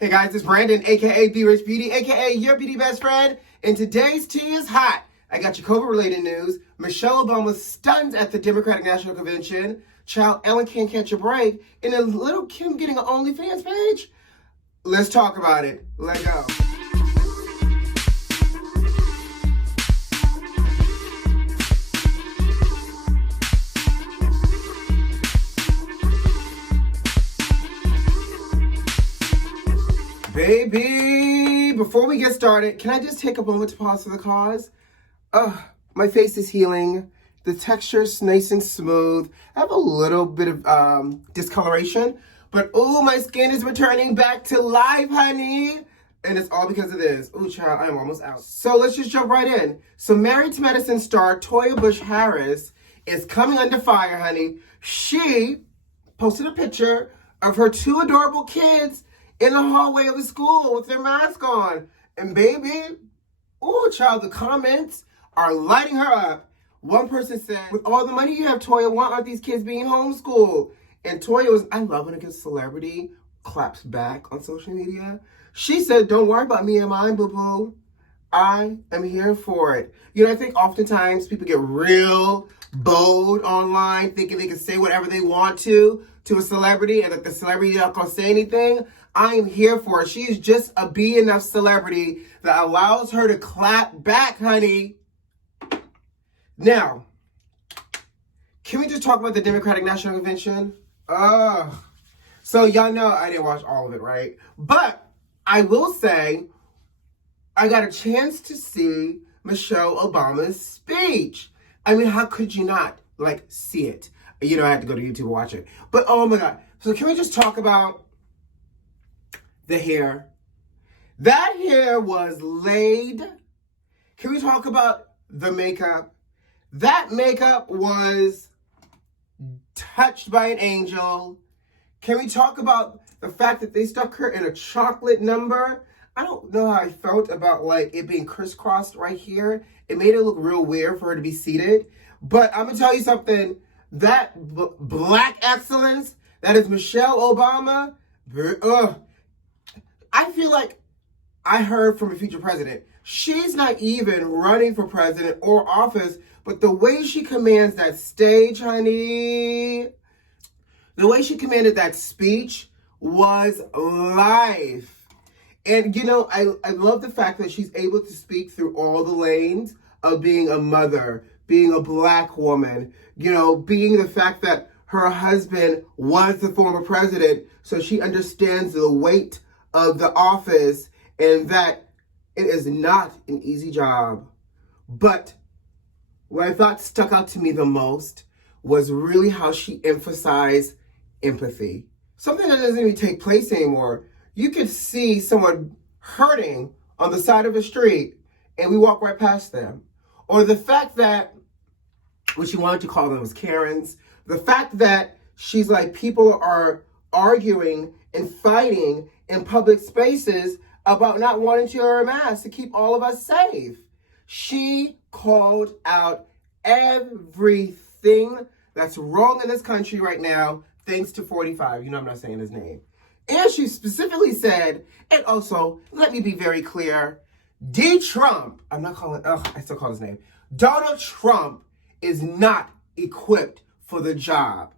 Hey guys, it's Brandon, aka B.Rich Beauty, aka your beauty best friend, and today's tea is hot. I got your COVID-related news. Michelle Obama stunned at the Democratic National Convention. Child Ellen can't catch a break, and a Lil Kim getting an OnlyFans page. Let's talk about it. Let's go. Baby, before we get started, can I just take a moment to pause for the cause? My face is healing. The texture is nice and smooth. I have a little bit of discoloration, but my skin is returning back to life, honey. And it's all because of this. Child, I'm almost out. So let's just jump right in. So Married to Medicine star TOYA Bush Harris is coming under fire, honey. She posted a picture of her two adorable kids in the hallway of the school with their mask on. And baby, child, the comments are lighting her up. One person said, with all the money you have, TOYA, why aren't these kids being homeschooled? And TOYA was, I love when a good celebrity claps back on social media. She said, don't worry about me and mine, boo-boo. I am here for it. I think oftentimes people get real bold online, thinking they can say whatever they want to a celebrity, and that the celebrity not gonna say anything. I am here for it. She's just a be enough celebrity that allows her to clap back, honey. Now, can we just talk about the Democratic National Convention? So y'all know I didn't watch all of it, right? But I will say, I got a chance to see Michelle Obama's speech. I mean, how could you not, see it? I had to go to YouTube and watch it. But, oh my God. So can we just talk about the hair? That hair was laid. Can we talk about the makeup? That makeup was touched by an angel. Can we talk about the fact that they stuck her in a chocolate number? I don't know how I felt about it being crisscrossed right here. It made it look real weird for her to be seated. But I'm gonna tell you something. That black excellence that is Michelle Obama, I feel like I heard from a future president. She's not even running for president or office, but the way she commands that stage, honey, the way she commanded that speech was life. And, I love the fact that she's able to speak through all the lanes of being a mother, being a black woman, being the fact that her husband was the former president, so she understands the weight of the office and that it is not an easy job. But what I thought stuck out to me the most was really how she emphasized empathy. Something that doesn't even take place anymore. You could see someone hurting on the side of a street and we walk right past them. Or the fact that, what she wanted to call them was Karens, the fact that she's like, people are arguing and fighting in public spaces about not wanting to wear a mask to keep all of us safe. She called out everything that's wrong in this country right now, thanks to 45. I'm not saying his name. And she specifically said, and also, let me be very clear, Trump, I still call his name, Donald Trump is not equipped for the job.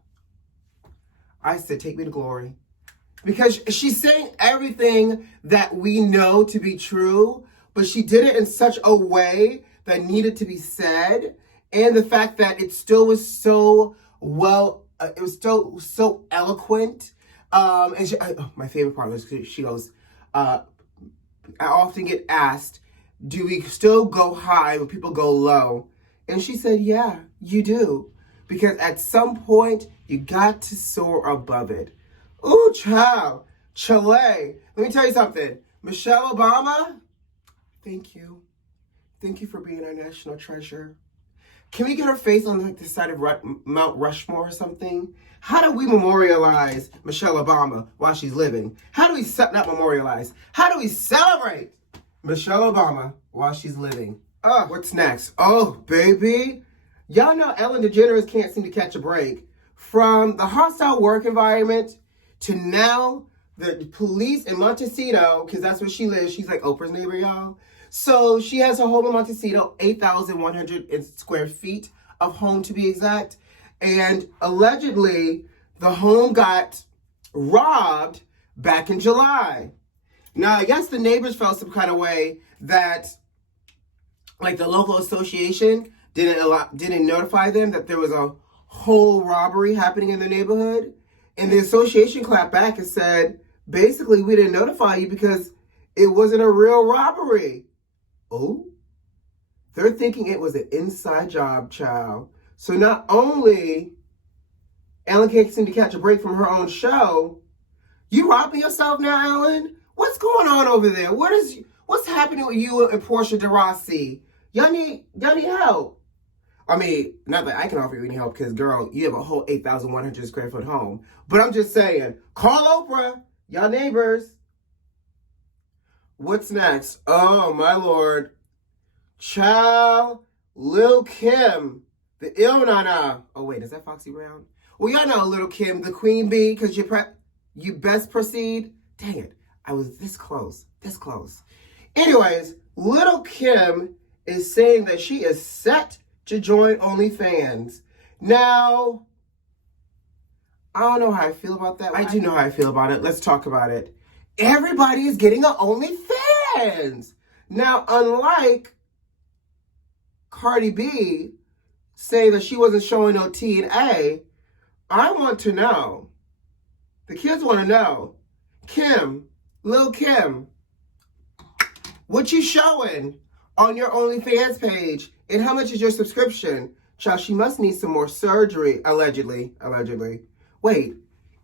I said, take me to glory. Because she's saying everything that we know to be true, but she did it in such a way that needed to be said. And the fact that it still was so it was still so eloquent. And my favorite part was she goes, I often get asked, do we still go high when people go low? And she said, yeah, you do. Because at some point, you got to soar above it. Child. Chile. Let me tell you something. Michelle Obama, thank you. Thank you for being our national treasure. Can we get her face on the side of Mount Rushmore or something? How do we memorialize Michelle Obama while she's living? How do we not memorialize? How do we celebrate Michelle Obama while she's living? What's next? Baby. Y'all know Ellen DeGeneres can't seem to catch a break. From the hostile work environment to now the police in Montecito, because that's where she lives. She's like Oprah's neighbor, y'all. So she has a home in Montecito, 8,100 square feet of home to be exact. And allegedly, the home got robbed back in July. Now, I guess the neighbors felt some kind of way that, like, the local association didn't notify them that there was a whole robbery happening in the neighborhood. And the association clapped back and said, basically, we didn't notify you because it wasn't a real robbery. Oh, they're thinking it was an inside job, child. So not only Ellen can't seem to catch a break from her own show, you robbing yourself now, Ellen? What's going on over there? What's happening with you and Portia de Rossi? Y'all need help. I mean, not that I can offer you any help because, girl, you have a whole 8,100 square foot home. But I'm just saying, call Oprah, y'all neighbors. What's next? Oh, my Lord. Child, Lil Kim, the ill nana. Oh, wait, is that Foxy Brown? Well, y'all know Lil Kim, the queen bee, because you best proceed. Dang it, I was this close. Anyways, Lil Kim is saying that she is set to join OnlyFans. Now, I don't know how I feel about that. I do know how I feel about it. Let's talk about it. Everybody is getting an OnlyFans. Now, unlike Cardi B saying that she wasn't showing no T and A, I want to know. The kids want to know. Kim, Lil Kim, what you showing on your OnlyFans page? And how much is your subscription? Child, she must need some more surgery, allegedly. Wait,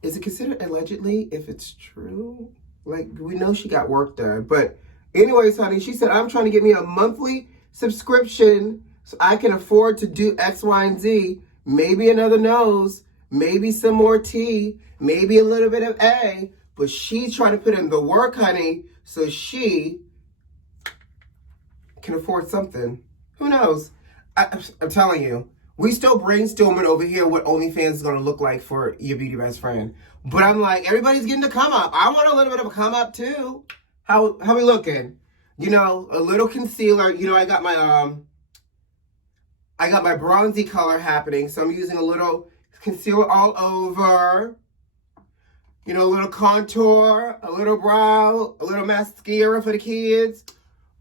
is it considered allegedly if it's true? Like, we know she got work done. But anyways, honey, she said, I'm trying to get me a monthly subscription so I can afford to do X, Y, and Z. Maybe another nose, maybe some more T, maybe a little bit of A. But she's trying to put in the work, honey, so she can afford something. Who knows? I'm telling you, we still brainstorming over here what OnlyFans is going to look like for your beauty best friend. But I'm like, everybody's getting to come up. I want a little bit of a come up too. How we looking? You know, a little concealer. You know, I got my bronzy color happening, so I'm using a little concealer all over. You know, a little contour, a little brow, a little mascara for the kids.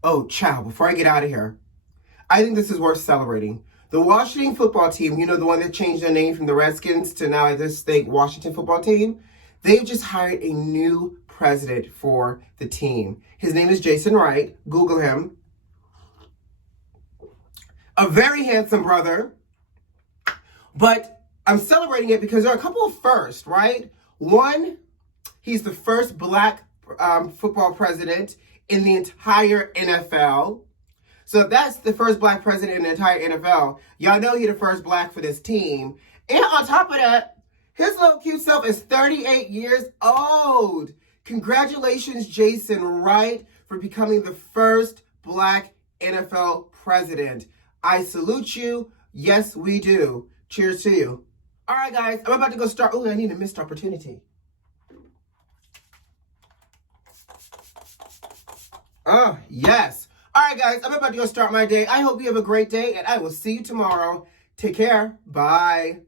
Oh, child, before I get out of here, I think this is worth celebrating. The Washington football team, you know, the one that changed their name from the Redskins to now I just think Washington football team, they've just hired a new president for the team. His name is Jason Wright. Google him. A very handsome brother. But I'm celebrating it because there are a couple of firsts, right? One, he's the first black football president in the entire NFL. So if that's the first black president in the entire NFL, y'all know he's the first black for this team. And on top of that, his little cute self is 38 years old. Congratulations, Jason Wright, for becoming the first black NFL president. I salute you. Yes, we do. Cheers to you. All right, guys, I'm about to go start. Oh, I need a missed opportunity. Oh, yes. All right, guys, I'm about to go start my day. I hope you have a great day, and I will see you tomorrow. Take care. Bye.